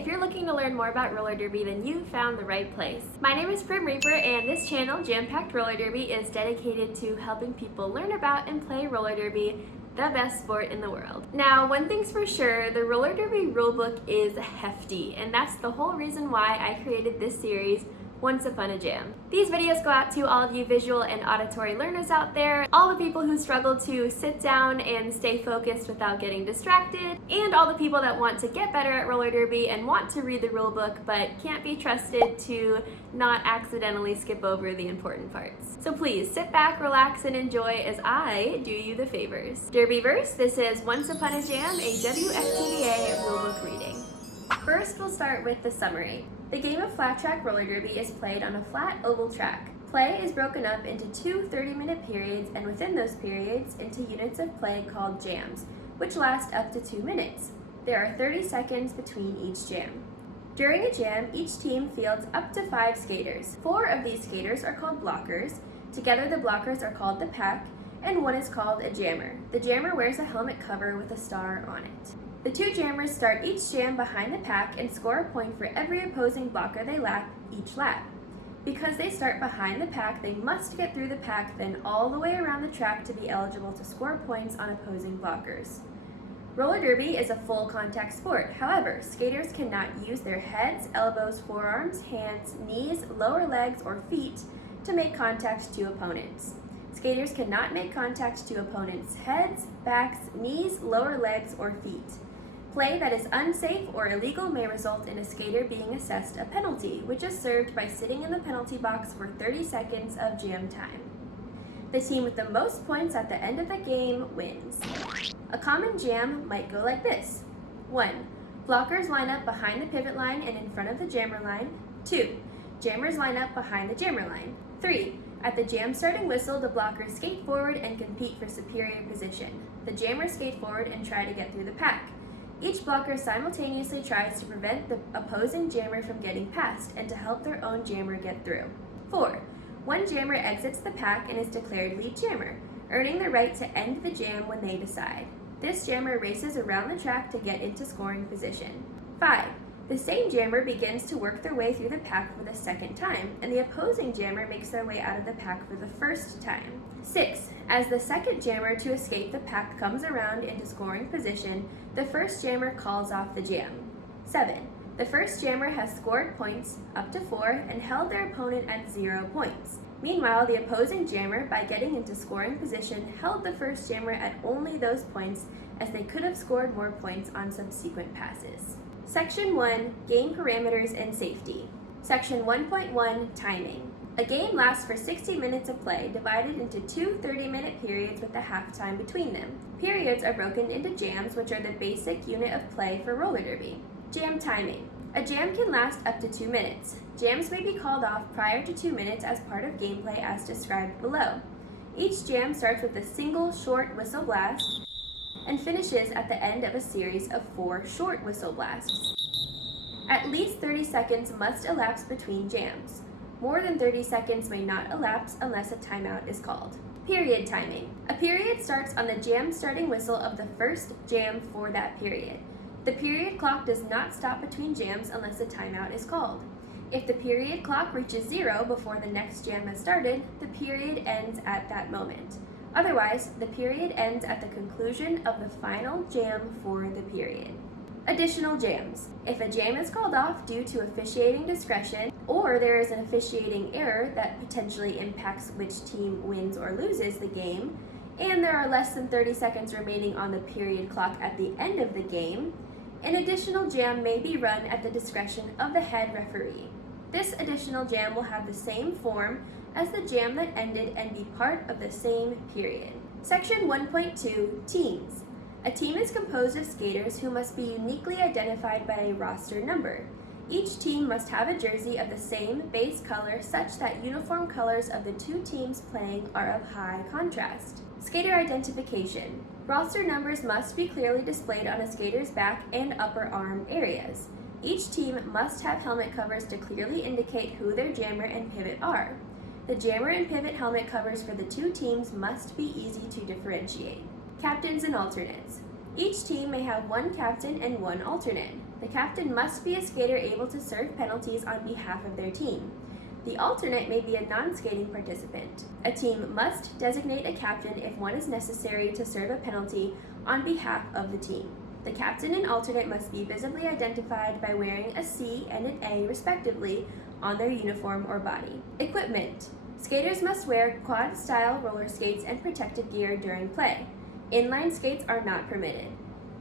if you're looking to learn more about roller derby, then you've found the right place. My name is Primm Reaper, and this channel, Jam-Packed Roller Derby, is dedicated to helping people learn about and play roller derby, the best sport in the world. Now, one thing's for sure, the roller derby rulebook is hefty, and that's the whole reason why I created this series, Once Upon a Jam. These videos go out to all of you visual and auditory learners out there, all the people who struggle to sit down and stay focused without getting distracted, and all the people that want to get better at roller derby and want to read the rulebook but can't be trusted to not accidentally skip over the important parts. So please sit back, relax, and enjoy as I do you the favors. Derbyverse, this is Once Upon a Jam, a WFTDA Rulebook reading. First, we'll start with the summary. The game of flat track roller derby is played on a flat oval track. Play is broken up into two 30-minute periods, and within those periods into units of play called jams, which last up to 2 minutes. There are 30 seconds between each jam. During a jam, each team fields up to 5 skaters. 4 of these skaters are called blockers. Together, the blockers are called the pack, and one is called a jammer. The jammer wears a helmet cover with a star on it. The 2 jammers start each jam behind the pack and score a point for every opposing blocker they lap each lap. Because they start behind the pack, they must get through the pack, then all the way around the track to be eligible to score points on opposing blockers. Roller derby is a full contact sport. However, skaters cannot use their heads, elbows, forearms, hands, knees, lower legs, or feet to make contact to opponents. Skaters cannot make contact to opponents' heads, backs, knees, lower legs, or feet. Play that is unsafe or illegal may result in a skater being assessed a penalty, which is served by sitting in the penalty box for 30 seconds of jam time. The team with the most points at the end of the game wins. A common jam might go like this. 1. Blockers line up behind the pivot line and in front of the jammer line. 2. Jammers line up behind the jammer line. 3. At the jam starting whistle, the blockers skate forward and compete for superior position. The jammers skate forward and try to get through the pack. Each blocker simultaneously tries to prevent the opposing jammer from getting past and to help their own jammer get through. 4. One jammer exits the pack and is declared lead jammer, earning the right to end the jam when they decide. This jammer races around the track to get into scoring position. 5. The same jammer begins to work their way through the pack for the second time, and the opposing jammer makes their way out of the pack for the first time. 6. As the second jammer to escape the pack comes around into scoring position, the first jammer calls off the jam. 7. The first jammer has scored points up to 4 and held their opponent at 0 points. Meanwhile, the opposing jammer, by getting into scoring position, held the first jammer at only those points, as they could have scored more points on subsequent passes. Section 1, Game Parameters and Safety. Section 1.1, Timing. A game lasts for 60 minutes of play, divided into 2 30-minute periods with a halftime between them. Periods are broken into jams, which are the basic unit of play for roller derby. Jam timing. A jam can last up to 2 minutes. Jams may be called off prior to 2 minutes as part of gameplay as described below. Each jam starts with a single short whistle blast and finishes at the end of a series of 4 short whistle blasts. At least 30 seconds must elapse between jams. More than 30 seconds may not elapse unless a timeout is called. Period timing. A period starts on the jam starting whistle of the first jam for that period. The period clock does not stop between jams unless a timeout is called. If the period clock reaches 0 before the next jam has started, the period ends at that moment. Otherwise, the period ends at the conclusion of the final jam for the period. Additional jams. If a jam is called off due to officiating discretion, or there is an officiating error that potentially impacts which team wins or loses the game, and there are less than 30 seconds remaining on the period clock at the end of the game, an additional jam may be run at the discretion of the head referee. This additional jam will have the same form as the jam that ended and be part of the same period. Section 1.2, Teams. A team is composed of skaters who must be uniquely identified by a roster number. Each team must have a jersey of the same base color such that uniform colors of the 2 teams playing are of high contrast. Skater identification. Roster numbers must be clearly displayed on a skater's back and upper arm areas. Each team must have helmet covers to clearly indicate who their jammer and pivot are. The jammer and pivot helmet covers for the 2 teams must be easy to differentiate. Captains and alternates. Each team may have 1 captain and 1 alternate. The captain must be a skater able to serve penalties on behalf of their team. The alternate may be a non-skating participant. A team must designate a captain if one is necessary to serve a penalty on behalf of the team. The captain and alternate must be visibly identified by wearing a C and an A respectively on their uniform or body. Equipment. Skaters must wear quad-style roller skates and protective gear during play. Inline skates are not permitted.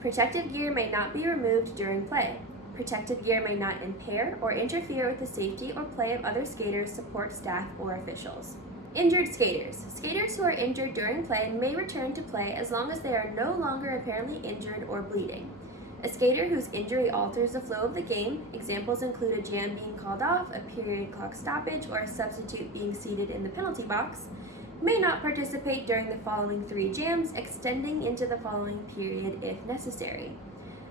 Protective gear may not be removed during play. Protective gear may not impair or interfere with the safety or play of other skaters, support staff, or officials. Injured skaters. Skaters who are injured during play may return to play as long as they are no longer apparently injured or bleeding. A skater whose injury alters the flow of the game, examples include a jam being called off, a period clock stoppage, or a substitute being seated in the penalty box, may not participate during the following 3 jams, extending into the following period if necessary.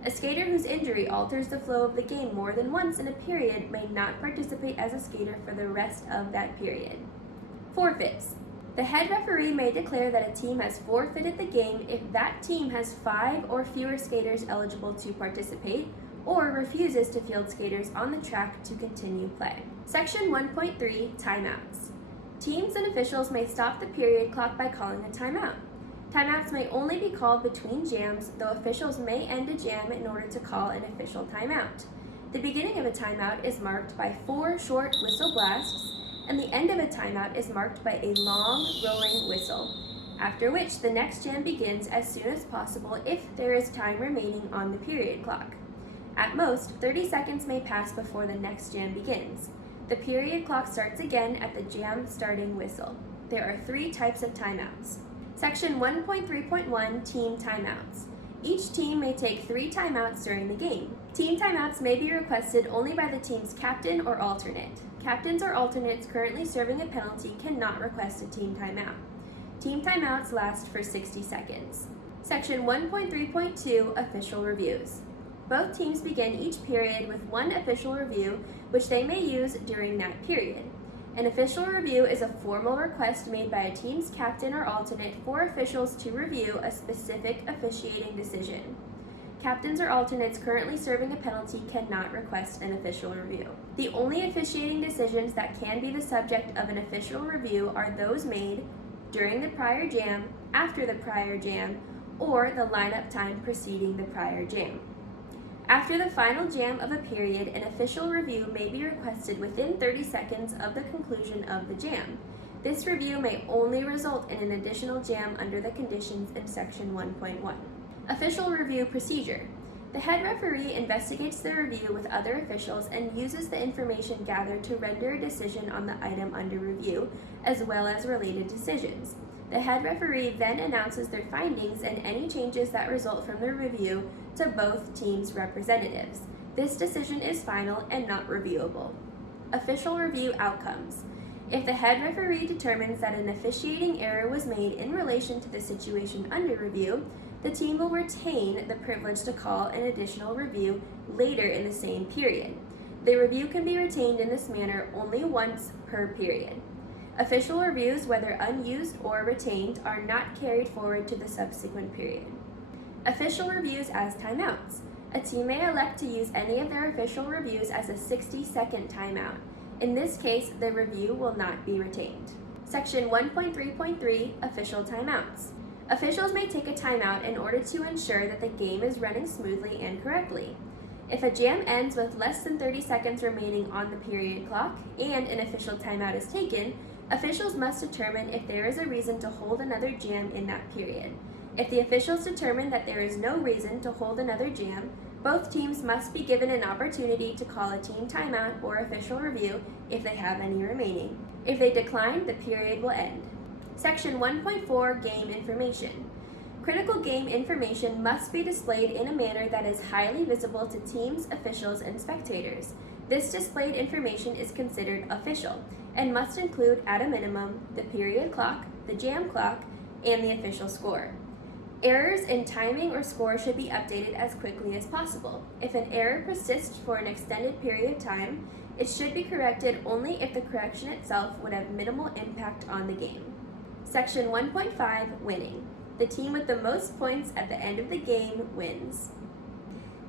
A skater whose injury alters the flow of the game more than once in a period may not participate as a skater for the rest of that period. Forfeits. The head referee may declare that a team has forfeited the game if that team has 5 or fewer skaters eligible to participate or refuses to field skaters on the track to continue play. Section 1.3 Timeouts. Teams and officials may stop the period clock by calling a timeout. Timeouts may only be called between jams, though officials may end a jam in order to call an official timeout. The beginning of a timeout is marked by 4 short whistle blasts, and the end of a timeout is marked by a long, rolling whistle, after which the next jam begins as soon as possible if there is time remaining on the period clock. At most, 30 seconds may pass before the next jam begins. The period clock starts again at the jam starting whistle. There are 3 types of timeouts. Section 1.3.1 Team Timeouts. Each team may take 3 timeouts during the game. Team timeouts may be requested only by the team's captain or alternate. Captains or alternates currently serving a penalty cannot request a team timeout. Team timeouts last for 60 seconds. Section 1.3.2 Official Reviews. Both teams begin each period with 1 official review, which they may use during that period. An official review is a formal request made by a team's captain or alternate for officials to review a specific officiating decision. Captains or alternates currently serving a penalty cannot request an official review. The only officiating decisions that can be the subject of an official review are those made during the prior jam, after the prior jam, or the lineup time preceding the prior jam. After the final jam of a period, an official review may be requested within 30 seconds of the conclusion of the jam. This review may only result in an additional jam under the conditions in Section 1.1. Official Review Procedure. The head referee investigates the review with other officials and uses the information gathered to render a decision on the item under review, as well as related decisions. The head referee then announces their findings and any changes that result from the review to both teams' representatives. This decision is final and not reviewable. Official Review Outcomes. If the head referee determines that an officiating error was made in relation to the situation under review, the team will retain the privilege to call an additional review later in the same period. The review can be retained in this manner only once per period. Official reviews, whether unused or retained, are not carried forward to the subsequent period. Official reviews as timeouts. A team may elect to use any of their official reviews as a 60-second timeout. In this case, the review will not be retained. Section 1.3.3 Official Timeouts. Officials may take a timeout in order to ensure that the game is running smoothly and correctly. If a jam ends with less than 30 seconds remaining on the period clock and an official timeout is taken, officials must determine if there is a reason to hold another jam in that period. If the officials determine that there is no reason to hold another jam, both teams must be given an opportunity to call a team timeout or official review if they have any remaining. If they decline, the period will end. Section 1.4 Game Information. Critical game information must be displayed in a manner that is highly visible to teams, officials, and spectators. This displayed information is considered official and must include, at a minimum, the period clock, the jam clock, and the official score. Errors in timing or score should be updated as quickly as possible. If an error persists for an extended period of time, it should be corrected only if the correction itself would have minimal impact on the game. Section 1.5 Winning. The team with the most points at the end of the game wins.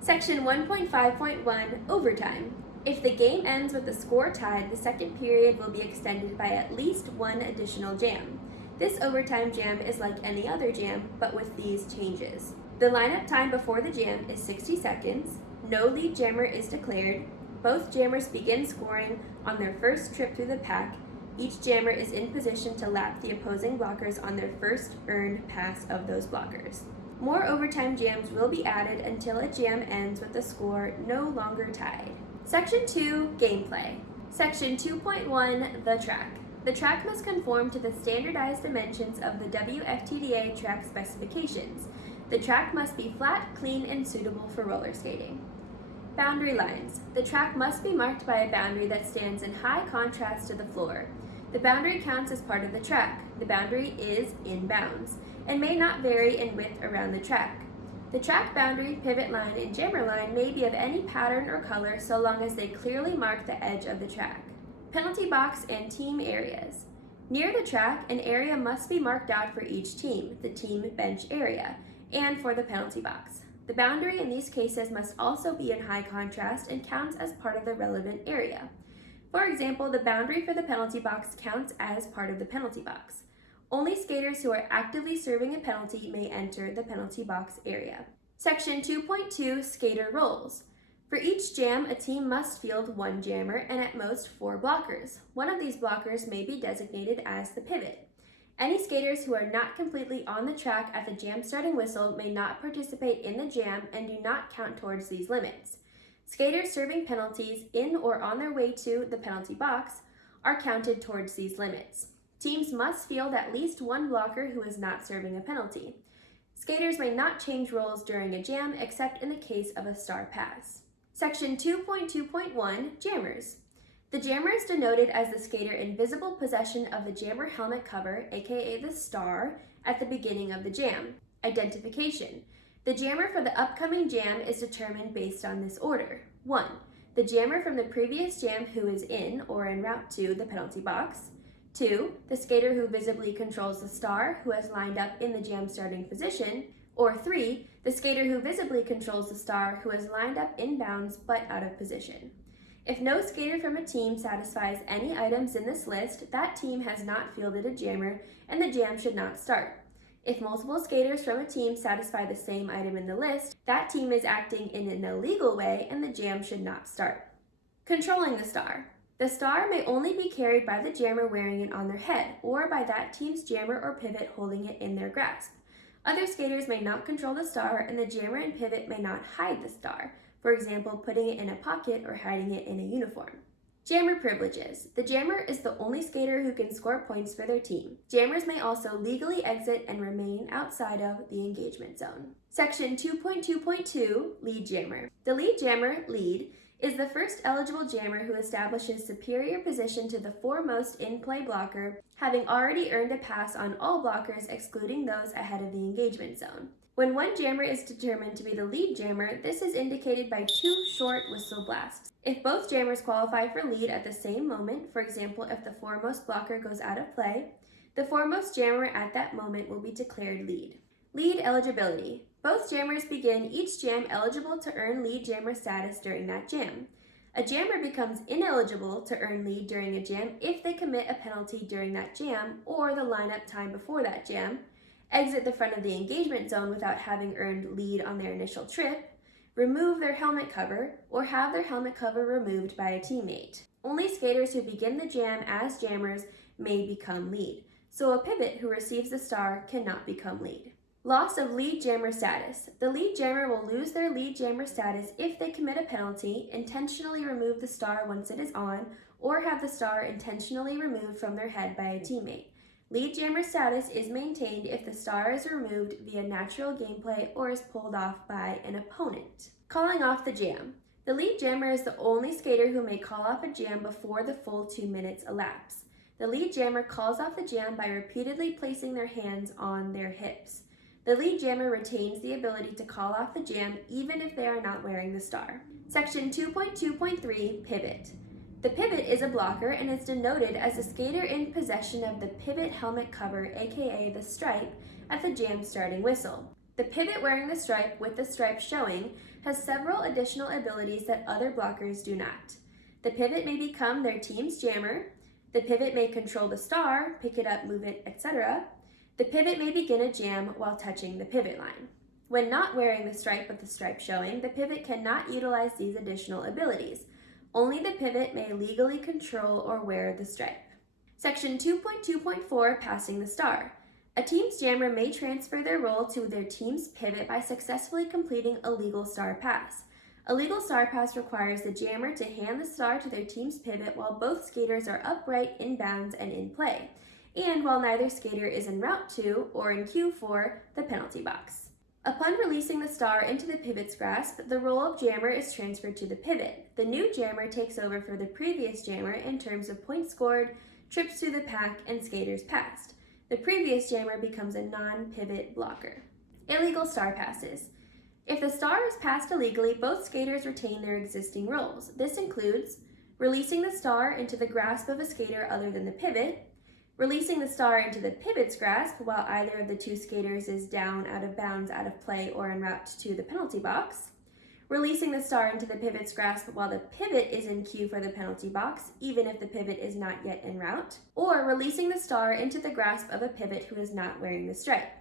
Section 1.5.1 Overtime. If the game ends with the score tied, the second period will be extended by at least one additional jam. This overtime jam is like any other jam, but with these changes. The lineup time before the jam is 60 seconds, no lead jammer is declared, both jammers begin scoring on their first trip through the pack, each jammer is in position to lap the opposing blockers on their first earned pass of those blockers. More overtime jams will be added until a jam ends with the score no longer tied. Section 2, Gameplay. Section 2.1, The Track. The track must conform to the standardized dimensions of the WFTDA track specifications. The track must be flat, clean, and suitable for roller skating. Boundary lines. The track must be marked by a boundary that stands in high contrast to the floor. The boundary counts as part of the track. The boundary is in bounds and may not vary in width around the track. The track boundary, pivot line, and jammer line may be of any pattern or color so long as they clearly mark the edge of the track. Penalty box and team areas. Near the track, an area must be marked out for each team, the team bench area, and for the penalty box. The boundary in these cases must also be in high contrast and counts as part of the relevant area. For example, the boundary for the penalty box counts as part of the penalty box. Only skaters who are actively serving a penalty may enter the penalty box area. Section 2.2, Skater Roles. For each jam, a team must field one jammer and at most 4 blockers. One of these blockers may be designated as the pivot. Any skaters who are not completely on the track at the jam starting whistle may not participate in the jam and do not count towards these limits. Skaters serving penalties in or on their way to the penalty box are counted towards these limits. Teams must field at least one blocker who is not serving a penalty. Skaters may not change roles during a jam except in the case of a star pass. Section 2.2.1, Jammers. The jammer is denoted as the skater in visible possession of the jammer helmet cover, aka the star, at the beginning of the jam. Identification. The jammer for the upcoming jam is determined based on this order. 1. The jammer from the previous jam who is in or en route to the penalty box. 2. The skater who visibly controls the star who has lined up in the jam starting position. Or 3. The skater who visibly controls the star who has lined up in bounds but out of position. If no skater from a team satisfies any items in this list, that team has not fielded a jammer and the jam should not start. If multiple skaters from a team satisfy the same item in the list, that team is acting in an illegal way and the jam should not start. Controlling the star. The star may only be carried by the jammer wearing it on their head, or by that team's jammer or pivot holding it in their grasp. Other skaters may not control the star, and the jammer and pivot may not hide the star, for example, putting it in a pocket or hiding it in a uniform. Jammer privileges. The jammer is the only skater who can score points for their team. Jammers may also legally exit and remain outside of the engagement zone. Section 2.2.2, Lead Jammer. The lead jammer, lead, is the first eligible jammer who establishes superior position to the foremost in-play blocker, having already earned a pass on all blockers excluding those ahead of the engagement zone. When one jammer is determined to be the lead jammer, this is indicated by 2 short whistle blasts. If both jammers qualify for lead at the same moment, for example, if the foremost blocker goes out of play, the foremost jammer at that moment will be declared lead. Lead eligibility. Both jammers begin each jam eligible to earn lead jammer status during that jam. A jammer becomes ineligible to earn lead during a jam if they commit a penalty during that jam or the lineup time before that jam, exit the front of the engagement zone without having earned lead on their initial trip, remove their helmet cover, or have their helmet cover removed by a teammate. Only skaters who begin the jam as jammers may become lead, so a pivot who receives the star cannot become lead. Loss of lead jammer status. The lead jammer will lose their lead jammer status if they commit a penalty, intentionally remove the star once it is on, or have the star intentionally removed from their head by a teammate. Lead jammer status is maintained if the star is removed via natural gameplay or is pulled off by an opponent. Calling off the jam. The lead jammer is the only skater who may call off a jam before the full 2 minutes elapse. The lead jammer calls off the jam by repeatedly placing their hands on their hips. The lead jammer retains the ability to call off the jam even if they are not wearing the star. Section 2.2.3, Pivot. The pivot is a blocker and is denoted as a skater in possession of the pivot helmet cover, aka the stripe, at the jam starting whistle. The pivot wearing the stripe with the stripe showing has several additional abilities that other blockers do not. The pivot may become their team's jammer. The pivot may control the star, pick it up, move it, etc. The pivot may begin a jam while touching the pivot line. When not wearing the stripe with the stripe showing, the pivot cannot utilize these additional abilities. Only the pivot may legally control or wear the stripe. Section 2.2.4, Passing the Star. A team's jammer may transfer their role to their team's pivot by successfully completing a legal star pass. A legal star pass requires the jammer to hand the star to their team's pivot while both skaters are upright, in bounds, and in play, and while neither skater is en route to or in queue for the penalty box. Upon releasing the star into the pivot's grasp, the role of jammer is transferred to the pivot. The new jammer takes over for the previous jammer in terms of points scored, trips through the pack, and skaters passed. The previous jammer becomes a non-pivot blocker. Illegal star passes. If the star is passed illegally, both skaters retain their existing roles. This includes releasing the star into the grasp of a skater other than the pivot, releasing the star into the pivot's grasp while either of the two skaters is down, out of bounds, out of play, or en route to the penalty box, releasing the star into the pivot's grasp while the pivot is in queue for the penalty box, even if the pivot is not yet en route, or releasing the star into the grasp of a pivot who is not wearing the stripe.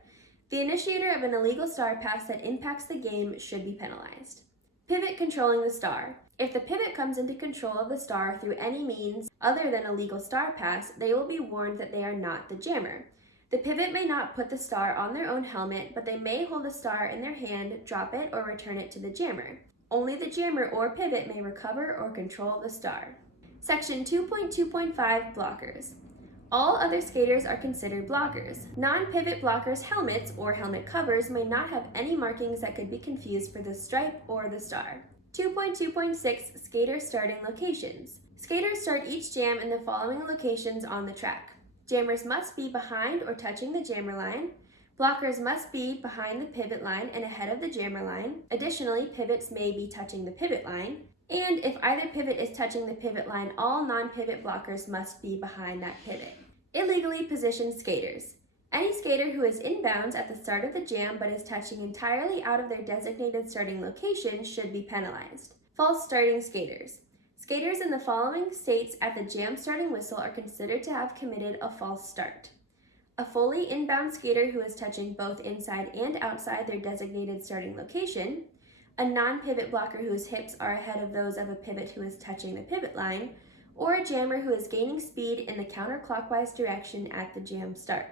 The initiator of an illegal star pass that impacts the game should be penalized. Pivot controlling the star. If the pivot comes into control of the star through any means other than a legal star pass, they will be warned that they are not the jammer. The pivot may not put the star on their own helmet, but they may hold the star in their hand, drop it, or return it to the jammer. Only the jammer or pivot may recover or control the star. Section 2.2.5, Blockers. All other skaters are considered blockers. Non-pivot blockers' helmets or helmet covers may not have any markings that could be confused for the stripe or the star. 2.2.6, Skater Starting Locations. Skaters start each jam in the following locations on the track. Jammers must be behind or touching the jammer line. Blockers must be behind the pivot line and ahead of the jammer line. Additionally, pivots may be touching the pivot line. And if either pivot is touching the pivot line, all non-pivot blockers must be behind that pivot. Illegally positioned skaters. Any skater who is inbounds at the start of the jam but is touching entirely out of their designated starting location should be penalized. False starting skaters. Skaters in the following states at the jam starting whistle are considered to have committed a false start. A fully inbound skater who is touching both inside and outside their designated starting location, a non-pivot blocker whose hips are ahead of those of a pivot who is touching the pivot line, or a jammer who is gaining speed in the counterclockwise direction at the jam start.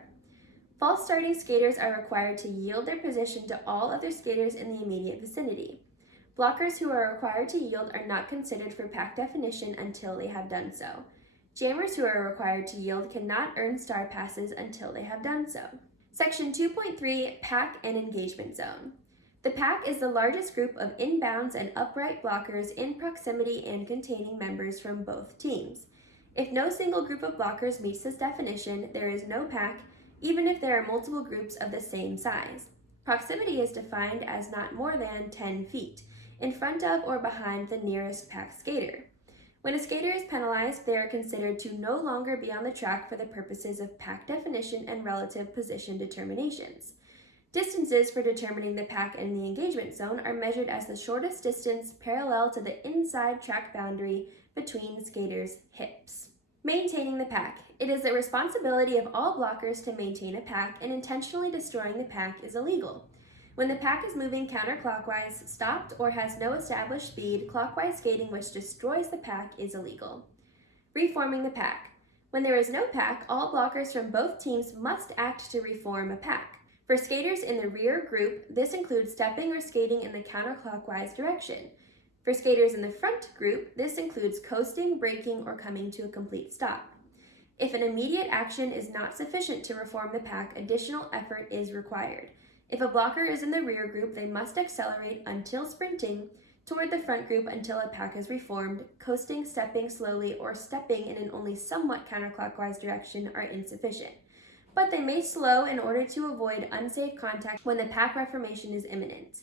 False starting skaters are required to yield their position to all other skaters in the immediate vicinity. Blockers who are required to yield are not considered for pack definition until they have done so. Jammers who are required to yield cannot earn star passes until they have done so. Section 2.3, Pack and Engagement Zone. The pack is the largest group of inbounds and upright blockers in proximity and containing members from both teams. If no single group of blockers meets this definition, there is no pack, even if there are multiple groups of the same size. Proximity is defined as not more than 10 feet, in front of or behind the nearest pack skater. When a skater is penalized, they are considered to no longer be on the track for the purposes of pack definition and relative position determinations. Distances for determining the pack and the engagement zone are measured as the shortest distance parallel to the inside track boundary between skaters' hips. Maintaining the pack. It is the responsibility of all blockers to maintain a pack, and intentionally destroying the pack is illegal. When the pack is moving counterclockwise, stopped, or has no established speed, clockwise skating which destroys the pack is illegal. Reforming the pack. When there is no pack, all blockers from both teams must act to reform a pack. For skaters in the rear group, this includes stepping or skating in the counterclockwise direction. For skaters in the front group, this includes coasting, braking, or coming to a complete stop. If an immediate action is not sufficient to reform the pack, additional effort is required. If a blocker is in the rear group, they must accelerate until sprinting toward the front group until a pack is reformed. Coasting, stepping slowly, or stepping in an only somewhat counterclockwise direction are insufficient, but they may slow in order to avoid unsafe contact when the pack reformation is imminent.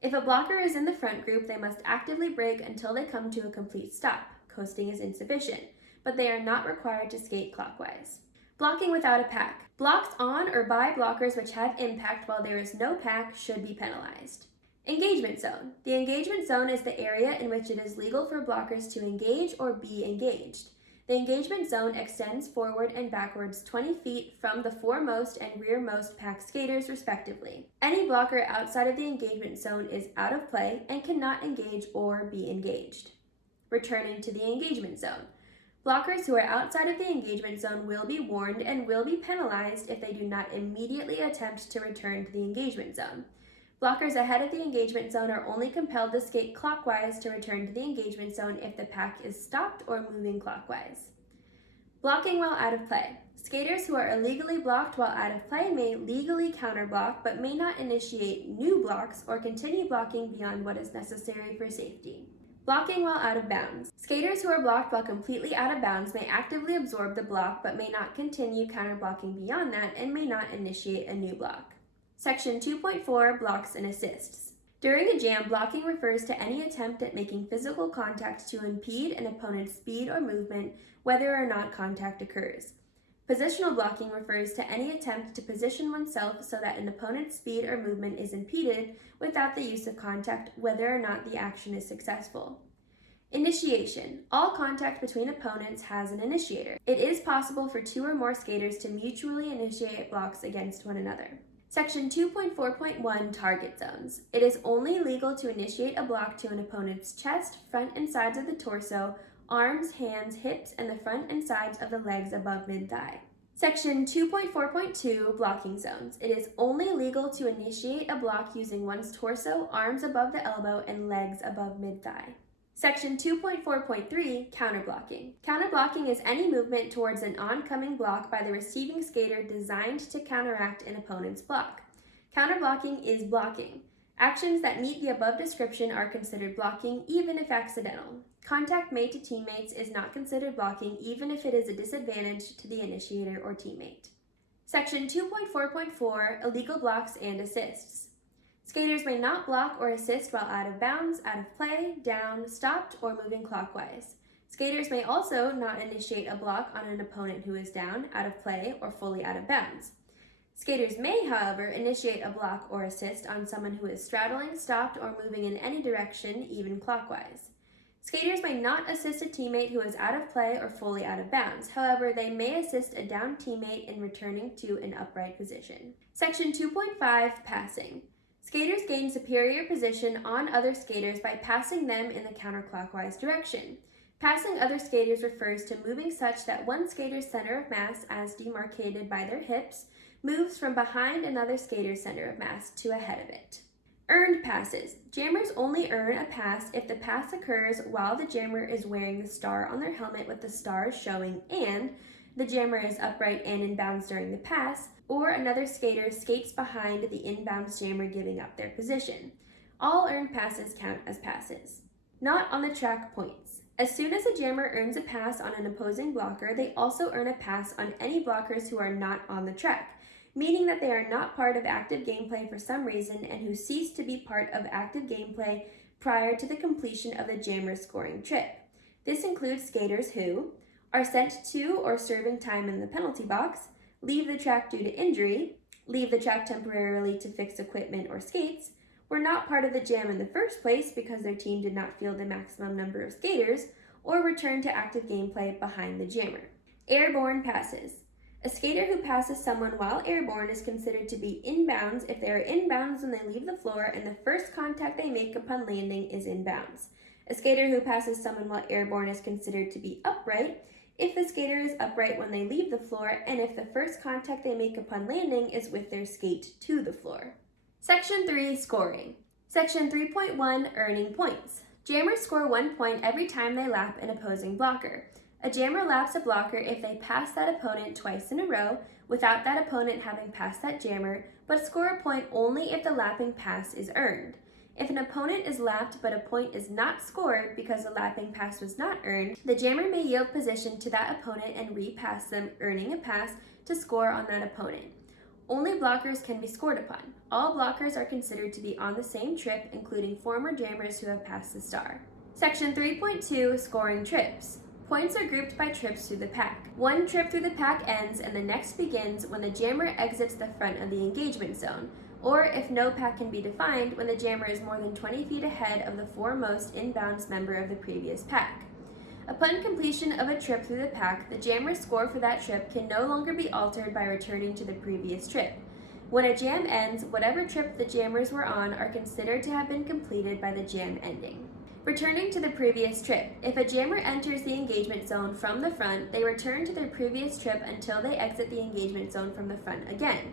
If a blocker is in the front group, they must actively brake until they come to a complete stop. Coasting is insufficient, but they are not required to skate clockwise. Blocking without a pack. Blocks on or by blockers which have impact while there is no pack should be penalized. Engagement zone. The engagement zone is the area in which it is legal for blockers to engage or be engaged. The engagement zone extends forward and backwards 20 feet from the foremost and rearmost pack skaters respectively. Any blocker outside of the engagement zone is out of play and cannot engage or be engaged. Returning to the engagement zone. Blockers who are outside of the engagement zone will be warned and will be penalized if they do not immediately attempt to return to the engagement zone. Blockers ahead of the engagement zone are only compelled to skate clockwise to return to the engagement zone if the pack is stopped or moving clockwise. Blocking while out of play. Skaters who are illegally blocked while out of play may legally counterblock but may not initiate new blocks or continue blocking beyond what is necessary for safety. Blocking while out of bounds. Skaters who are blocked while completely out of bounds may actively absorb the block but may not continue counterblocking beyond that and may not initiate a new block. Section 2.4 Blocks and Assists. During a jam, blocking refers to any attempt at making physical contact to impede an opponent's speed or movement, whether or not contact occurs. Positional blocking refers to any attempt to position oneself so that an opponent's speed or movement is impeded without the use of contact, whether or not the action is successful. Initiation. All contact between opponents has an initiator. It is possible for two or more skaters to mutually initiate blocks against one another. Section 2.4.1 Target Zones. It is only legal to initiate a block to an opponent's chest, front and sides of the torso, arms, hands, hips, and the front and sides of the legs above mid-thigh. Section 2.4.2 Blocking Zones. It is only legal to initiate a block using one's torso, arms above the elbow, and legs above mid-thigh. Section 2.4.3 Counterblocking. Counterblocking is any movement towards an oncoming block by the receiving skater designed to counteract an opponent's block. Counterblocking is blocking. Actions that meet the above description are considered blocking even if accidental. Contact made to teammates is not considered blocking even if it is a disadvantage to the initiator or teammate. Section 2.4.4 Illegal Blocks and Assists. Skaters may not block or assist while out of bounds, out of play, down, stopped, or moving clockwise. Skaters may also not initiate a block on an opponent who is down, out of play, or fully out of bounds. Skaters may, however, initiate a block or assist on someone who is straddling, stopped, or moving in any direction, even clockwise. Skaters may not assist a teammate who is out of play or fully out of bounds. However, they may assist a downed teammate in returning to an upright position. Section 2.5 Passing. Skaters gain superior position on other skaters by passing them in the counterclockwise direction. Passing other skaters refers to moving such that one skater's center of mass, as demarcated by their hips, moves from behind another skater's center of mass to ahead of it. Earned passes. Jammers only earn a pass if the pass occurs while the jammer is wearing the star on their helmet with the stars showing and the jammer is upright and in bounds during the pass, or another skater skates behind the inbounds jammer giving up their position. All earned passes count as passes. Not on the track points. As soon as a jammer earns a pass on an opposing blocker, they also earn a pass on any blockers who are not on the track, meaning that they are not part of active gameplay for some reason and who cease to be part of active gameplay prior to the completion of the jammer's scoring trip. This includes skaters who are sent to or serving time in the penalty box, leave the track due to injury, leave the track temporarily to fix equipment or skates, were not part of the jam in the first place because their team did not field the maximum number of skaters, or return to active gameplay behind the jammer. Airborne passes. A skater who passes someone while airborne is considered to be inbounds if they are inbounds when they leave the floor and the first contact they make upon landing is inbounds. A skater who passes someone while airborne is considered to be upright if the skater is upright when they leave the floor and if the first contact they make upon landing is with their skate to the floor. Section 3 Scoring. Section 3.1 Earning Points. Jammers score 1 point every time they lap an opposing blocker. A jammer laps a blocker if they pass that opponent twice in a row without that opponent having passed that jammer, but score a point only if the lapping pass is earned. If an opponent is lapped but a point is not scored because the lapping pass was not earned, the jammer may yield position to that opponent and repass them, earning a pass to score on that opponent. Only blockers can be scored upon. All blockers are considered to be on the same trip, including former jammers who have passed the star. Section 3.2 Scoring Trips. Points are grouped by trips through the pack. One trip through the pack ends and the next begins when the jammer exits the front of the engagement zone, or if no pack can be defined, when the jammer is more than 20 feet ahead of the foremost inbounds member of the previous pack. Upon completion of a trip through the pack, the jammer's score for that trip can no longer be altered by returning to the previous trip. When a jam ends, whatever trip the jammers were on are considered to have been completed by the jam ending. Returning to the previous trip. If a jammer enters the engagement zone from the front, they return to their previous trip until they exit the engagement zone from the front again.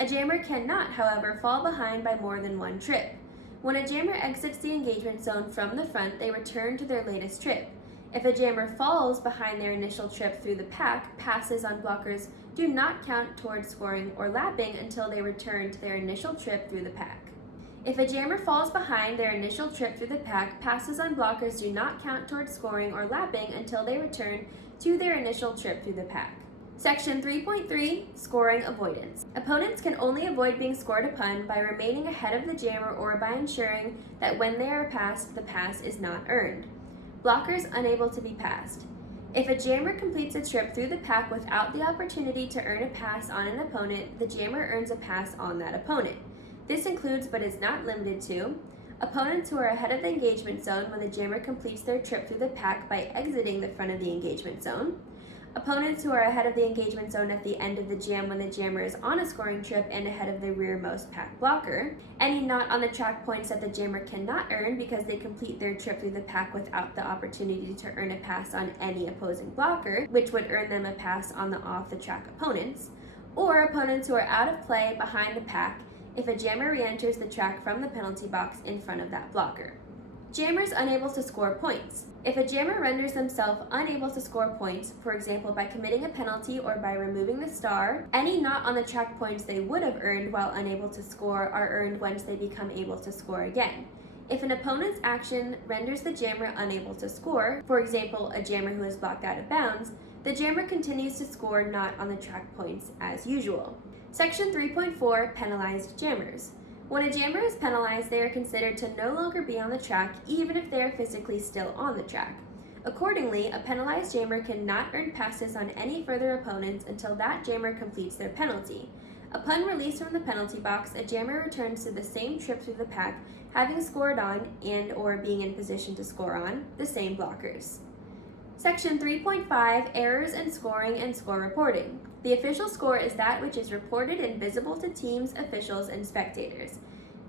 A jammer cannot, however, fall behind by more than one trip. When a jammer exits the engagement zone from the front, they return to their latest trip. If a jammer falls behind their initial trip through the pack, passes on blockers do not count towards scoring or lapping until they return to their initial trip through the pack. If a jammer falls behind their initial trip through the pack, passes on blockers do not count towards scoring or lapping until they return to their initial trip through the pack. Section 3.3, Scoring Avoidance. Opponents can only avoid being scored upon by remaining ahead of the jammer or by ensuring that when they are passed, the pass is not earned. Blockers unable to be passed. If a jammer completes a trip through the pack without the opportunity to earn a pass on an opponent, the jammer earns a pass on that opponent. This includes, but is not limited to, opponents who are ahead of the engagement zone when the jammer completes their trip through the pack by exiting the front of the engagement zone, opponents who are ahead of the engagement zone at the end of the jam when the jammer is on a scoring trip and ahead of the rearmost pack blocker, any not on the track points that the jammer cannot earn because they complete their trip through the pack without the opportunity to earn a pass on any opposing blocker, which would earn them a pass on the off-the-track opponents, or opponents who are out of play behind the pack if a jammer re-enters the track from the penalty box in front of that blocker. Jammers unable to score points. If a jammer renders themselves unable to score points, for example by committing a penalty or by removing the star, any not on the track points they would have earned while unable to score are earned once they become able to score again. If an opponent's action renders the jammer unable to score, for example a jammer who is blocked out of bounds, the jammer continues to score not on the track points as usual. Section 3.4, Penalized Jammers. When a jammer is penalized, they are considered to no longer be on the track even if they are physically still on the track. Accordingly, a penalized jammer cannot earn passes on any further opponents until that jammer completes their penalty. Upon release from the penalty box, a jammer returns to the same trip through the pack, having scored on and or being in position to score on the same blockers. Section 3.5, Errors in Scoring and Score Reporting. The official score is that which is reported and visible to teams, officials, and spectators.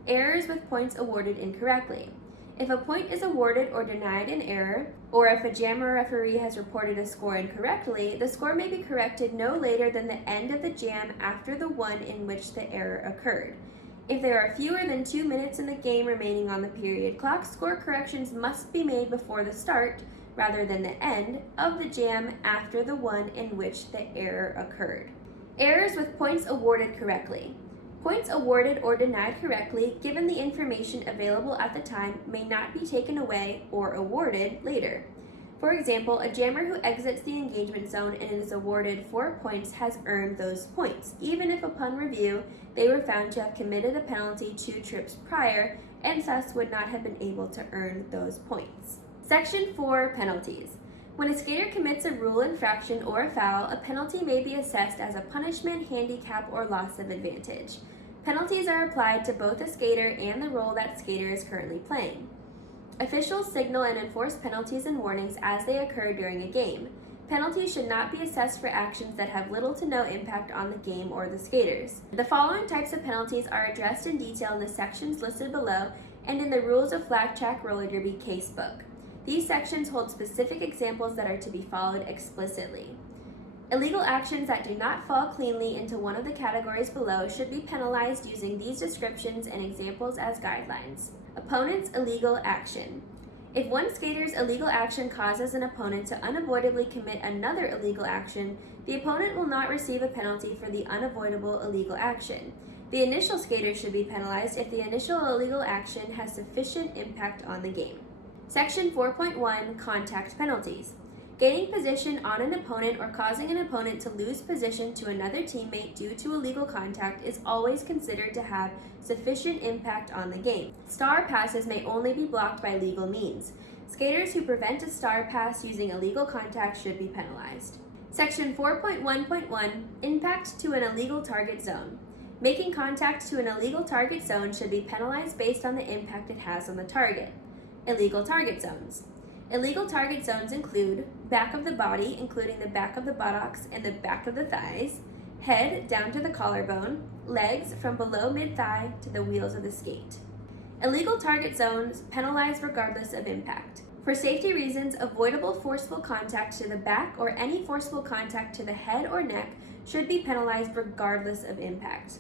Errors with points awarded incorrectly. If a point is awarded or denied in error, or if a jammer referee has reported a score incorrectly, the score may be corrected no later than the end of the jam after the one in which the error occurred. If there are fewer than 2 minutes in the game remaining on the period clock, score corrections must be made before the start, rather than the end, of the jam after the one in which the error occurred. Errors with points awarded correctly. Points awarded or denied correctly, given the information available at the time, may not be taken away or awarded later. For example, a jammer who exits the engagement zone and is awarded 4 points has earned those points, even if upon review they were found to have committed a penalty 2 trips prior and thus would not have been able to earn those points. Section 4, Penalties. When a skater commits a rule infraction or a foul, a penalty may be assessed as a punishment, handicap, or loss of advantage. Penalties are applied to both the skater and the role that skater is currently playing. Officials signal and enforce penalties and warnings as they occur during a game. Penalties should not be assessed for actions that have little to no impact on the game or the skaters. The following types of penalties are addressed in detail in the sections listed below and in the Rules of Flat Track Roller Derby casebook. These sections hold specific examples that are to be followed explicitly. Illegal actions that do not fall cleanly into one of the categories below should be penalized using these descriptions and examples as guidelines. Opponent's illegal action. If one skater's illegal action causes an opponent to unavoidably commit another illegal action, the opponent will not receive a penalty for the unavoidable illegal action. The initial skater should be penalized if the initial illegal action has sufficient impact on the game. Section 4.1, Contact Penalties. Gaining position on an opponent or causing an opponent to lose position to another teammate due to illegal contact is always considered to have sufficient impact on the game. Star passes may only be blocked by legal means. Skaters who prevent a star pass using illegal contact should be penalized. Section 4.1.1, Impact to an illegal target zone. Making contact to an illegal target zone should be penalized based on the impact it has on the target. Illegal target zones. Illegal target zones include back of the body, including the back of the buttocks and the back of the thighs, head down to the collarbone, legs from below mid-thigh to the wheels of the skate. Illegal target zones penalize regardless of impact. For safety reasons, avoidable forceful contact to the back or any forceful contact to the head or neck should be penalized regardless of impact.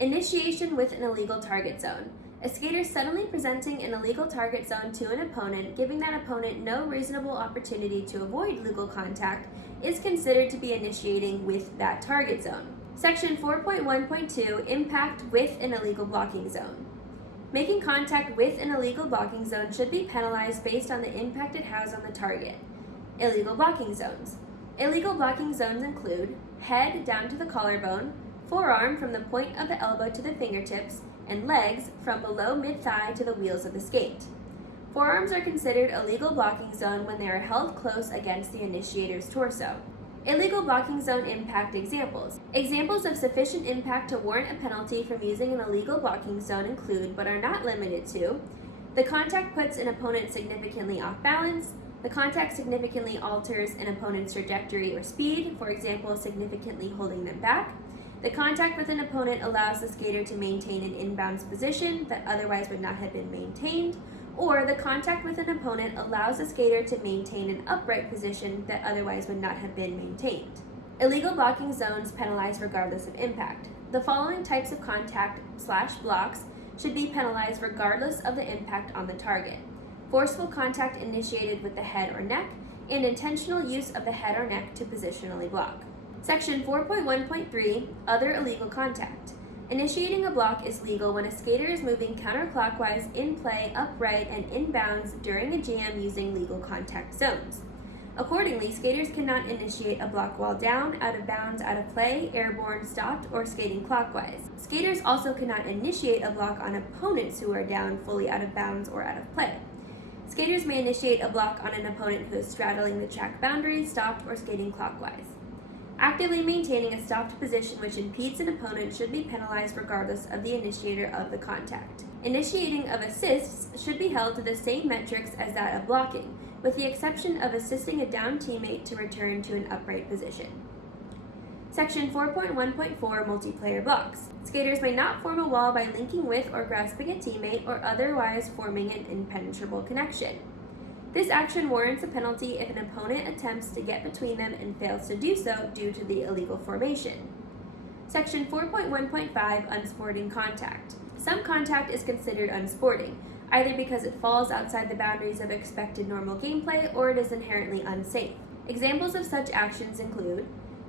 Initiation with an illegal target zone. A skater suddenly presenting an illegal target zone to an opponent, giving that opponent no reasonable opportunity to avoid legal contact, is considered to be initiating with that target zone. Section 4.1.2, Impact with an illegal blocking zone. Making contact with an illegal blocking zone should be penalized based on the impact it has on the target. Illegal blocking zones. Illegal blocking zones include head down to the collarbone, forearm from the point of the elbow to the fingertips, and legs from below mid-thigh to the wheels of the skate. Forearms are considered a legal blocking zone when they are held close against the initiator's torso. Illegal blocking zone impact examples. Examples of sufficient impact to warrant a penalty from using an illegal blocking zone include, but are not limited to, the contact puts an opponent significantly off balance, the contact significantly alters an opponent's trajectory or speed, for example, significantly holding them back, the contact with an opponent allows the skater to maintain an inbounds position that otherwise would not have been maintained, or the contact with an opponent allows the skater to maintain an upright position that otherwise would not have been maintained. Illegal blocking zones penalize regardless of impact. The following types of contact/blocks should be penalized regardless of the impact on the target: forceful contact initiated with the head or neck, and intentional use of the head or neck to positionally block. Section 4.1.3, Other illegal contact. Initiating a block is legal when a skater is moving counterclockwise in play, upright, and inbounds during a jam using legal contact zones. Accordingly, skaters cannot initiate a block while down, out of bounds, out of play, airborne, stopped, or skating clockwise. Skaters also cannot initiate a block on opponents who are down, fully out of bounds, or out of play. Skaters may initiate a block on an opponent who is straddling the track boundary, stopped, or skating clockwise. Actively maintaining a stopped position which impedes an opponent should be penalized regardless of the initiator of the contact. Initiating of assists should be held to the same metrics as that of blocking, with the exception of assisting a down teammate to return to an upright position. Section 4.1.4, Multiplayer blocks. Skaters may not form a wall by linking with or grasping a teammate or otherwise forming an impenetrable connection. This action warrants a penalty if an opponent attempts to get between them and fails to do so due to the illegal formation. Section 4.1.5, Unsporting contact. Some contact is considered unsporting, either because it falls outside the boundaries of expected normal gameplay or it is inherently unsafe. Examples of such actions include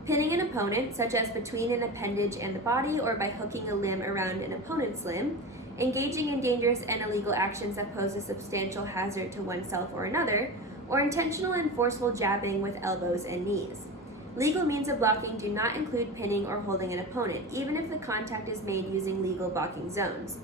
pinning an opponent, such as between an appendage and the body or by hooking a limb around an opponent's limb, engaging in dangerous and illegal actions that pose a substantial hazard to oneself or another, or intentional and forceful jabbing with elbows and knees. Legal means of blocking do not include pinning or holding an opponent, even if the contact is made using legal blocking zones.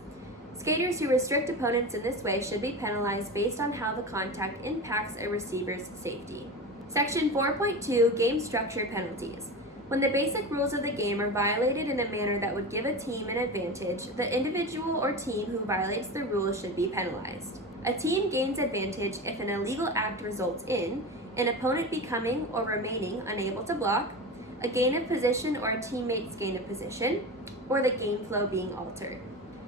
Skaters who restrict opponents in this way should be penalized based on how the contact impacts a receiver's safety. Section 4.2, Game structure penalties. When the basic rules of the game are violated in a manner that would give a team an advantage, the individual or team who violates the rules should be penalized. A team gains advantage if an illegal act results in an opponent becoming or remaining unable to block, a gain of position or a teammate's gain of position, or the game flow being altered.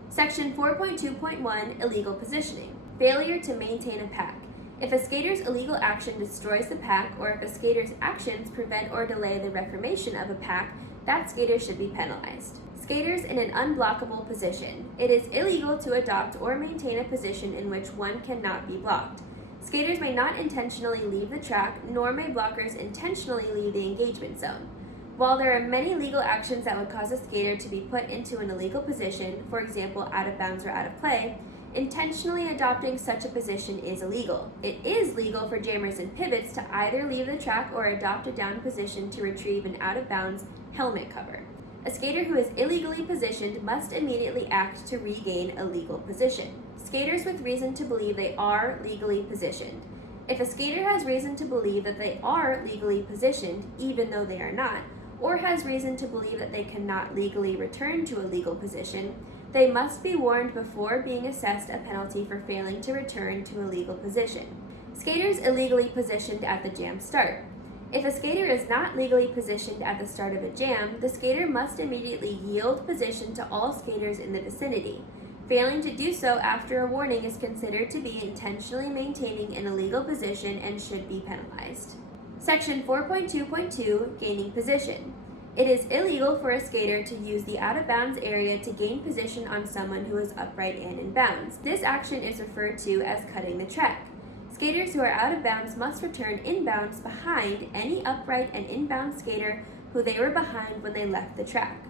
Section 4.2.1, Illegal positioning. Failure to maintain a pack. If a skater's illegal action destroys the pack, or if a skater's actions prevent or delay the reformation of a pack, that skater should be penalized. Skaters in an unblockable position. It is illegal to adopt or maintain a position in which one cannot be blocked. Skaters may not intentionally leave the track, nor may blockers intentionally leave the engagement zone. While there are many legal actions that would cause a skater to be put into an illegal position, for example, out of bounds or out of play, intentionally adopting such a position is illegal. It is legal for jammers and pivots to either leave the track or adopt a down position to retrieve an out-of-bounds helmet cover. A skater who is illegally positioned must immediately act to regain a legal position. Skaters with reason to believe they are legally positioned. If a skater has reason to believe that they are legally positioned, even though they are not, or has reason to believe that they cannot legally return to a legal position, they must be warned before being assessed a penalty for failing to return to a legal position. Skaters illegally positioned at the jam start. If a skater is not legally positioned at the start of a jam, the skater must immediately yield position to all skaters in the vicinity. Failing to do so after a warning is considered to be intentionally maintaining an illegal position and should be penalized. Section 4.2.2, Gaining Position. It is illegal for a skater to use the out-of-bounds area to gain position on someone who is upright and in bounds. This action is referred to as cutting the track. Skaters who are out of bounds must return inbounds behind any upright and inbound skater who they were behind when they left the track.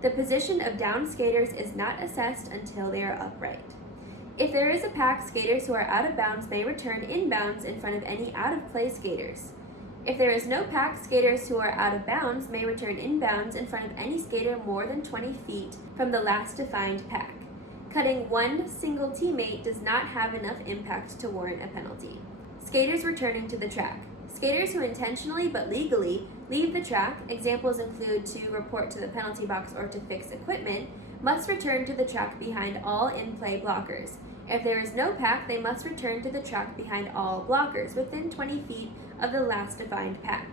The position of downed skaters is not assessed until they are upright. If there is a pack, skaters who are out of bounds may return inbounds in front of any out-of-play skaters. If there is no pack, skaters who are out of bounds may return inbounds in front of any skater more than 20 feet from the last defined pack. Cutting one single teammate does not have enough impact to warrant a penalty. Skaters returning to the track. Skaters who intentionally but legally leave the track, examples include to report to the penalty box or to fix equipment, must return to the track behind all in-play blockers. If there is no pack, they must return to the track behind all blockers within 20 feet of the last defined pack.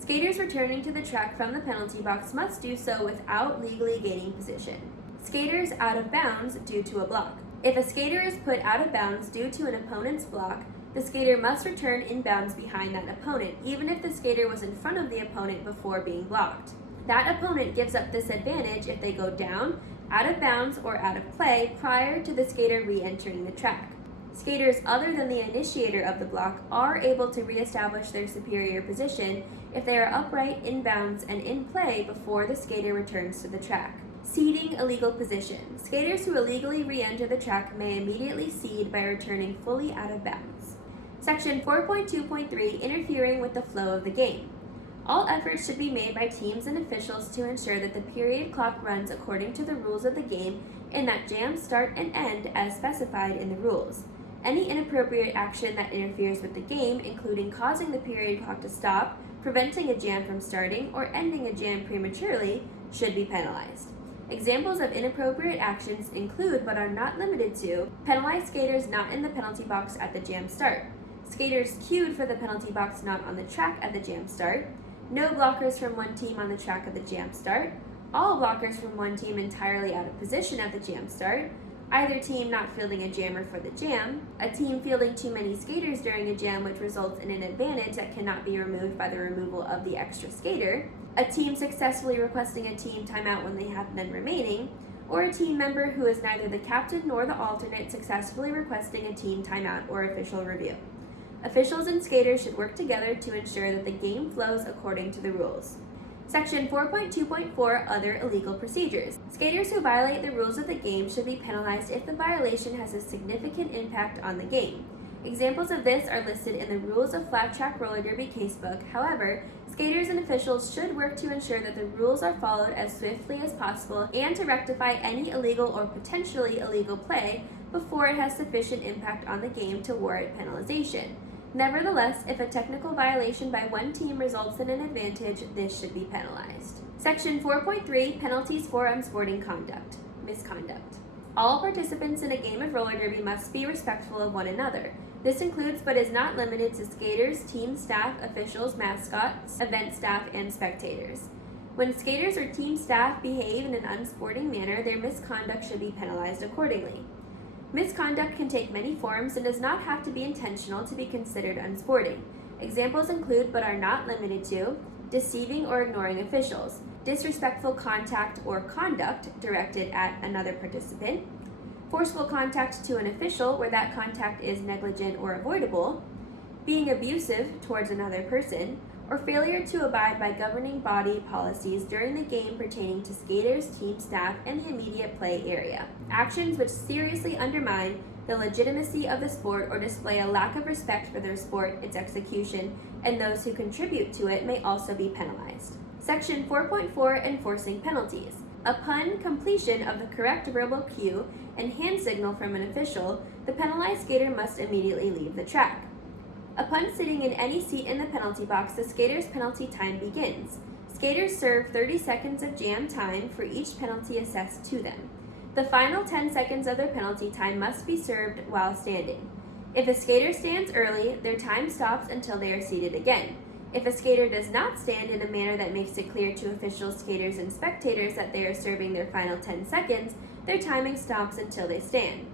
Skaters returning to the track from the penalty box must do so without legally gaining position. Skaters out of bounds due to a block. If a skater is put out of bounds due to an opponent's block, the skater must return inbounds behind that opponent, even if the skater was in front of the opponent before being blocked. That opponent gives up this advantage if they go down, out of bounds, or out of play prior to the skater re-entering the track. Skaters other than the initiator of the block are able to re-establish their superior position if they are upright, inbounds, and in play before the skater returns to the track. Ceding illegal position. Skaters who illegally re-enter the track may immediately cede by returning fully out of bounds. Section 4.2.3, Interfering with the flow of the game. All efforts should be made by teams and officials to ensure that the period clock runs according to the rules of the game and that jams start and end as specified in the rules. Any inappropriate action that interferes with the game, including causing the period clock to stop, preventing a jam from starting, or ending a jam prematurely, should be penalized. Examples of inappropriate actions include, but are not limited to, penalize skaters not in the penalty box at the jam start, skaters queued for the penalty box not on the track at the jam start, no blockers from one team on the track at the jam start, all blockers from one team entirely out of position at the jam start, either team not fielding a jammer for the jam, a team fielding too many skaters during a jam which results in an advantage that cannot be removed by the removal of the extra skater, a team successfully requesting a team timeout when they have none remaining, or a team member who is neither the captain nor the alternate successfully requesting a team timeout or official review. Officials and skaters should work together to ensure that the game flows according to the rules. Section 4.2.4, Other Illegal Procedures. Skaters who violate the rules of the game should be penalized if the violation has a significant impact on the game. Examples of this are listed in the Rules of Flat Track Roller Derby Casebook. However, skaters and officials should work to ensure that the rules are followed as swiftly as possible and to rectify any illegal or potentially illegal play before it has sufficient impact on the game to warrant penalization. Nevertheless, if a technical violation by one team results in an advantage, this should be penalized. Section 4.3, Penalties for Unsporting Conduct, Misconduct. All participants in a game of roller derby must be respectful of one another. This includes but is not limited to skaters, team staff, officials, mascots, event staff, and spectators. When skaters or team staff behave in an unsporting manner, their misconduct should be penalized accordingly. Misconduct can take many forms and does not have to be intentional to be considered unsporting. Examples include but are not limited to deceiving or ignoring officials, disrespectful contact or conduct directed at another participant, forceful contact to an official where that contact is negligent or avoidable, being abusive towards another person, or failure to abide by governing body policies during the game pertaining to skaters, team staff, and the immediate play area. Actions which seriously undermine the legitimacy of the sport or display a lack of respect for their sport, its execution, and those who contribute to it may also be penalized. Section 4.4, Enforcing Penalties. Upon completion of the correct verbal cue and hand signal from an official, the penalized skater must immediately leave the track. Upon sitting in any seat in the penalty box, the skater's penalty time begins. Skaters serve 30 seconds of jam time for each penalty assessed to them. The final 10 seconds of their penalty time must be served while standing. If a skater stands early, their time stops until they are seated again. If a skater does not stand in a manner that makes it clear to officials, skaters, and spectators that they are serving their final 10 seconds, their timing stops until they stand.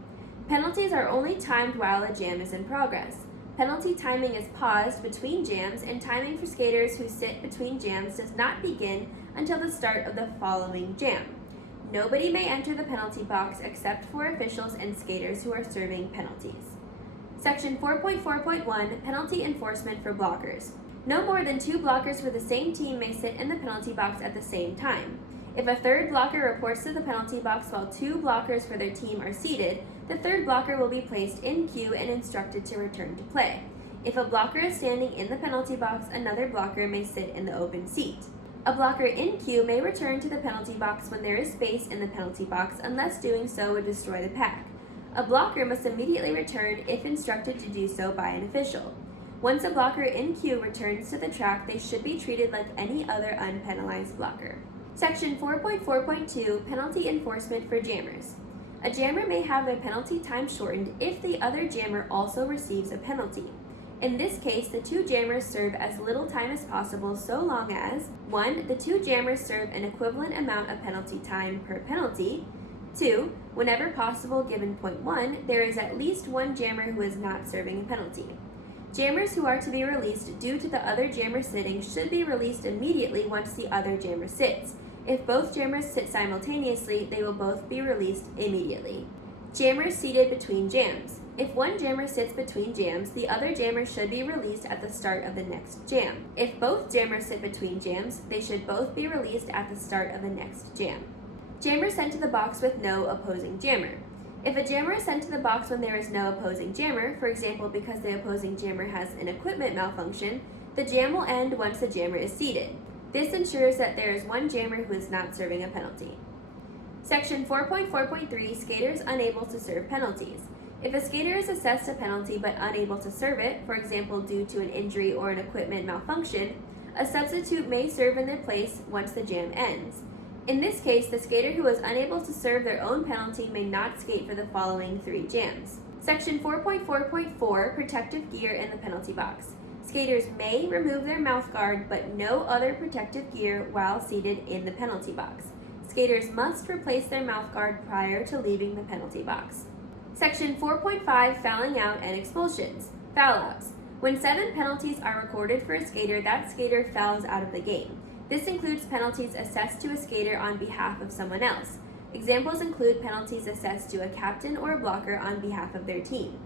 Penalties are only timed while a jam is in progress. Penalty timing is paused between jams, and timing for skaters who sit between jams does not begin until the start of the following jam. Nobody may enter the penalty box except for officials and skaters who are serving penalties. Section 4.4.1 Penalty Enforcement for Blockers. No more than 2 blockers for the same team may sit in the penalty box at the same time. If a third blocker reports to the penalty box while 2 blockers for their team are seated, the third blocker will be placed in queue and instructed to return to play. If a blocker is standing in the penalty box, another blocker may sit in the open seat. A blocker in queue may return to the penalty box when there is space in the penalty box, unless doing so would destroy the pack. A blocker must immediately return if instructed to do so by an official. Once a blocker in queue returns to the track, they should be treated like any other unpenalized blocker. Section 4.4.2 Penalty Enforcement for Jammers. A jammer may have their penalty time shortened if the other jammer also receives a penalty. In this case, the 2 jammers serve as little time as possible so long as 1. The 2 jammers serve an equivalent amount of penalty time per penalty. 2. Whenever possible, given point 1, there is at least 1 jammer who is not serving a penalty. Jammers who are to be released due to the other jammer sitting should be released immediately once the other jammer sits. If both jammers sit simultaneously, they will both be released immediately. Jammers seated between jams. If one jammer sits between jams, the other jammer should be released at the start of the next jam. If both jammers sit between jams, they should both be released at the start of the next jam. Jammer sent to the box with no opposing jammer. If a jammer is sent to the box when there is no opposing jammer, for example because the opposing jammer has an equipment malfunction, the jam will end once the jammer is seated. This ensures that there is 1 jammer who is not serving a penalty. Section 4.4.3 Skaters unable to serve penalties. If a skater is assessed a penalty but unable to serve it, for example due to an injury or an equipment malfunction, a substitute may serve in their place once the jam ends. In this case, the skater who is unable to serve their own penalty may not skate for the following 3 jams. Section 4.4.4 Protective gear in the penalty box. Skaters may remove their mouth guard but no other protective gear while seated in the penalty box. Skaters must replace their mouth guard prior to leaving the penalty box. Section 4.5 Fouling out and expulsions. Foul outs. When 7 penalties are recorded for a skater, that skater fouls out of the game. This includes penalties assessed to a skater on behalf of someone else. Examples include penalties assessed to a captain or a blocker on behalf of their team.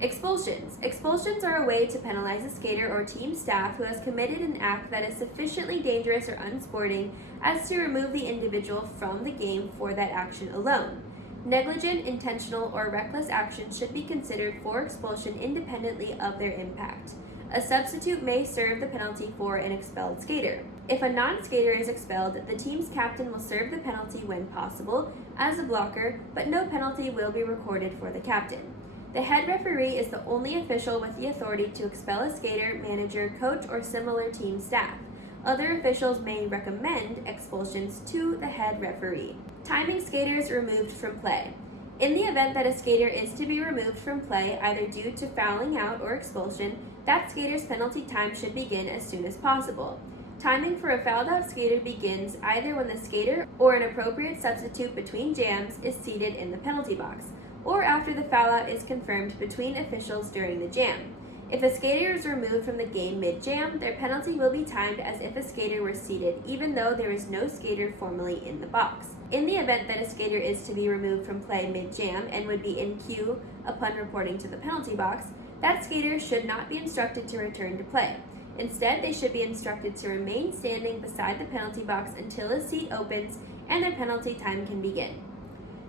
Expulsions. Expulsions are a way to penalize a skater or team staff who has committed an act that is sufficiently dangerous or unsporting as to remove the individual from the game for that action alone. Negligent, intentional, or reckless actions should be considered for expulsion independently of their impact. A substitute may serve the penalty for an expelled skater. If a non-skater is expelled, the team's captain will serve the penalty when possible as a blocker, but no penalty will be recorded for the captain. The head referee is the only official with the authority to expel a skater, manager, coach, or similar team staff. Other officials may recommend expulsions to the head referee. Timing skaters removed from play. In the event that a skater is to be removed from play, either due to fouling out or expulsion, that skater's penalty time should begin as soon as possible. Timing for a fouled out skater begins either when the skater or an appropriate substitute between jams is seated in the penalty box, or after the foul out is confirmed between officials during the jam. If a skater is removed from the game mid-jam, their penalty will be timed as if a skater were seated, even though there is no skater formally in the box. In the event that a skater is to be removed from play mid-jam and would be in queue upon reporting to the penalty box, that skater should not be instructed to return to play. Instead, they should be instructed to remain standing beside the penalty box until a seat opens and their penalty time can begin.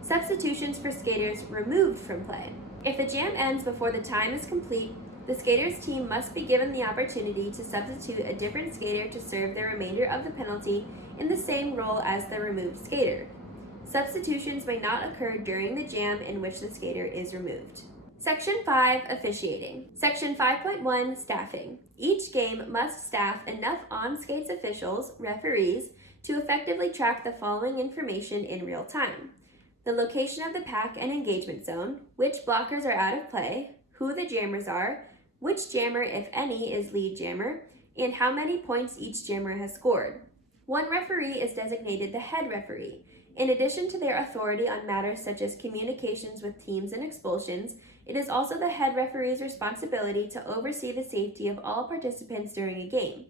Substitutions for skaters removed from play. If the jam ends before the time is complete, the skater's team must be given the opportunity to substitute a different skater to serve the remainder of the penalty in the same role as the removed skater. Substitutions may not occur during the jam in which the skater is removed. Section 5, Officiating. Section 5.1, Staffing. Each game must staff enough on-skates officials, referees, to effectively track the following information in real time: the location of the pack and engagement zone, which blockers are out of play, who the jammers are, which jammer, if any, is lead jammer, and how many points each jammer has scored. One referee is designated the head referee. In addition to their authority on matters such as communications with teams and expulsions, it is also the head referee's responsibility to oversee the safety of all participants during a game.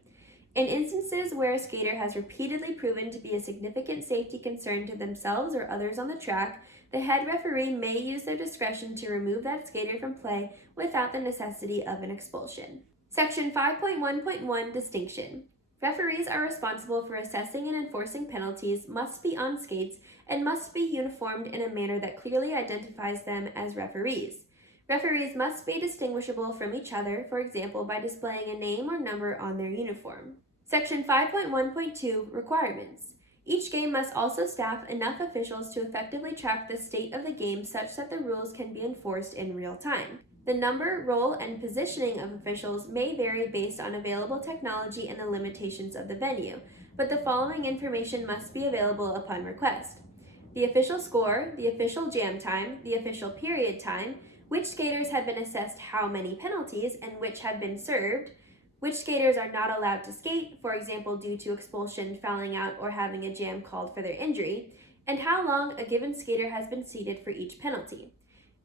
In instances where a skater has repeatedly proven to be a significant safety concern to themselves or others on the track, the head referee may use their discretion to remove that skater from play without the necessity of an expulsion. Section 5.1.1, Distinction. Referees are responsible for assessing and enforcing penalties, must be on skates, and must be uniformed in a manner that clearly identifies them as referees. Referees must be distinguishable from each other, for example, by displaying a name or number on their uniform. Section 5.1.2, Requirements. Each game must also staff enough officials to effectively track the state of the game such that the rules can be enforced in real time. The number, role, and positioning of officials may vary based on available technology and the limitations of the venue, but the following information must be available upon request: the official score, the official jam time, the official period time, which skaters have been assessed how many penalties and which have been served, which skaters are not allowed to skate, for example due to expulsion, fouling out, or having a jam called for their injury, and how long a given skater has been seated for each penalty.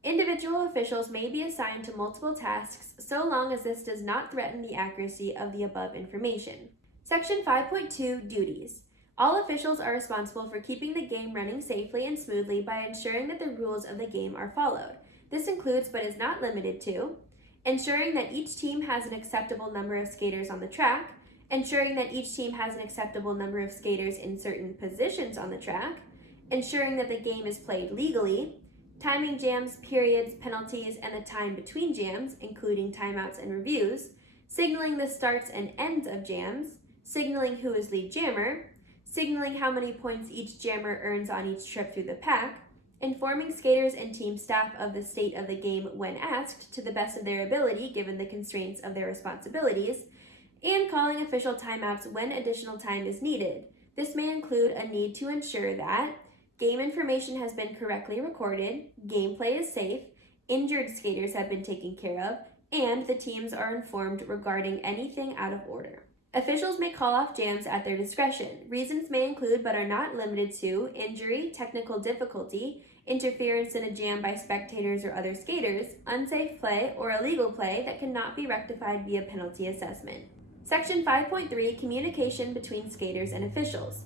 Individual officials may be assigned to multiple tasks so long as this does not threaten the accuracy of the above information. Section 5.2, Duties. All officials are responsible for keeping the game running safely and smoothly by ensuring that the rules of the game are followed. This includes, but is not limited to, ensuring that each team has an acceptable number of skaters on the track, ensuring that each team has an acceptable number of skaters in certain positions on the track, ensuring that the game is played legally, timing jams, periods, penalties, and the time between jams, including timeouts and reviews, signaling the starts and ends of jams, signaling who is lead jammer, signaling how many points each jammer earns on each trip through the pack, informing skaters and team staff of the state of the game when asked to the best of their ability given the constraints of their responsibilities, and calling official timeouts when additional time is needed. This may include a need to ensure that game information has been correctly recorded, gameplay is safe, injured skaters have been taken care of, and the teams are informed regarding anything out of order. Officials may call off jams at their discretion. Reasons may include, but are not limited to, injury, technical difficulty, interference in a jam by spectators or other skaters, unsafe play, or illegal play that cannot be rectified via penalty assessment. Section 5.3, Communication between skaters and officials.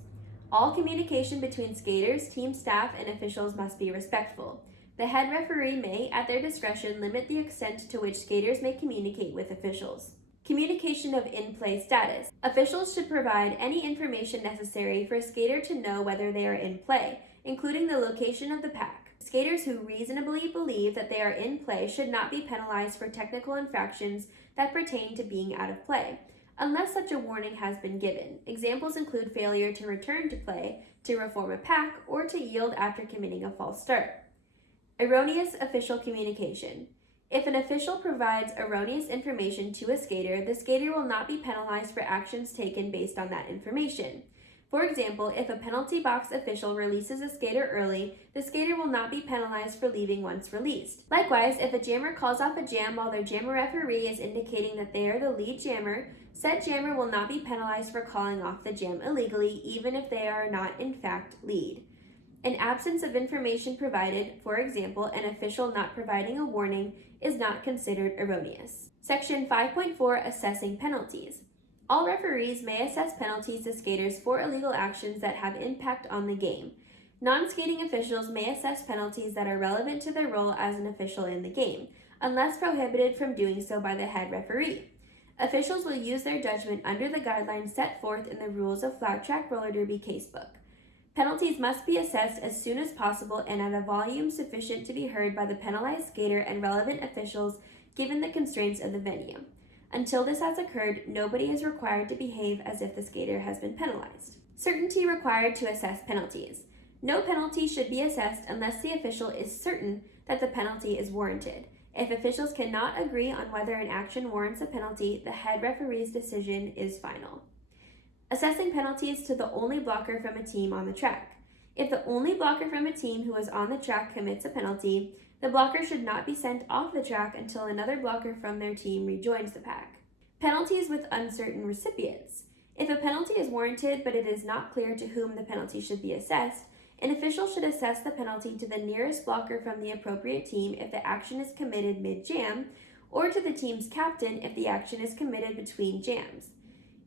All communication between skaters, team staff, and officials must be respectful. The head referee may, at their discretion, limit the extent to which skaters may communicate with officials. Communication of in-play status. Officials should provide any information necessary for a skater to know whether they are in play, including the location of the pack. Skaters who reasonably believe that they are in play should not be penalized for technical infractions that pertain to being out of play, unless such a warning has been given. Examples include failure to return to play, to reform a pack, or to yield after committing a false start. Erroneous official communication. If an official provides erroneous information to a skater, the skater will not be penalized for actions taken based on that information. For example, if a penalty box official releases a skater early, the skater will not be penalized for leaving once released. Likewise, if a jammer calls off a jam while their jammer referee is indicating that they are the lead jammer, said jammer will not be penalized for calling off the jam illegally, even if they are not in fact lead. An absence of information provided, for example, an official not providing a warning, is not considered erroneous. Section 5.4, Assessing penalties. All referees may assess penalties to skaters for illegal actions that have impact on the game. Non-skating officials may assess penalties that are relevant to their role as an official in the game, unless prohibited from doing so by the head referee. Officials will use their judgment under the guidelines set forth in the rules of Flat Track Roller Derby Casebook. Penalties must be assessed as soon as possible and at a volume sufficient to be heard by the penalized skater and relevant officials given the constraints of the venue. Until this has occurred, nobody is required to behave as if the skater has been penalized. Certainty required to assess penalties. No penalty should be assessed unless the official is certain that the penalty is warranted. If officials cannot agree on whether an action warrants a penalty, the head referee's decision is final. Assessing penalties to the only blocker from a team on the track. If the only blocker from a team who is on the track commits a penalty, the blocker should not be sent off the track until another blocker from their team rejoins the pack. Penalties with uncertain recipients. If a penalty is warranted but it is not clear to whom the penalty should be assessed, an official should assess the penalty to the nearest blocker from the appropriate team if the action is committed mid-jam, or to the team's captain if the action is committed between jams.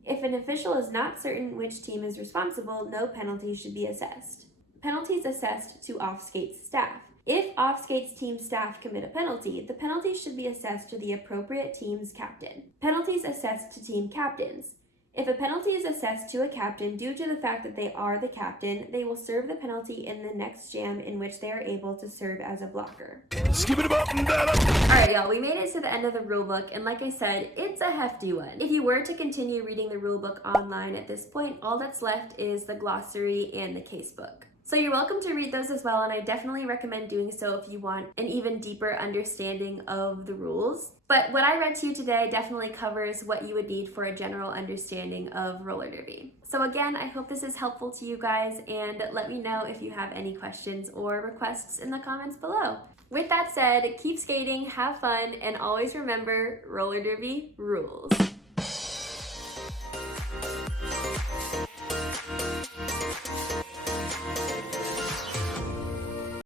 If an official is not certain which team is responsible, no penalty should be assessed. Penalties assessed to off-skates staff. If off-skates team staff commit a penalty, the penalty should be assessed to the appropriate team's captain. Penalties assessed to team captains. If a penalty is assessed to a captain due to the fact that they are the captain, they will serve the penalty in the next jam in which they are able to serve as a blocker. Alright y'all, we made it to the end of the rulebook, and like I said, it's a hefty one. If you were to continue reading the rulebook online at this point, all that's left is the glossary and the casebook. So you're welcome to read those as well, and I definitely recommend doing so if you want an even deeper understanding of the rules. But what I read to you today definitely covers what you would need for a general understanding of roller derby. So again, I hope this is helpful to you guys, and let me know if you have any questions or requests in the comments below. With that said, keep skating, have fun, and always remember, roller derby rules.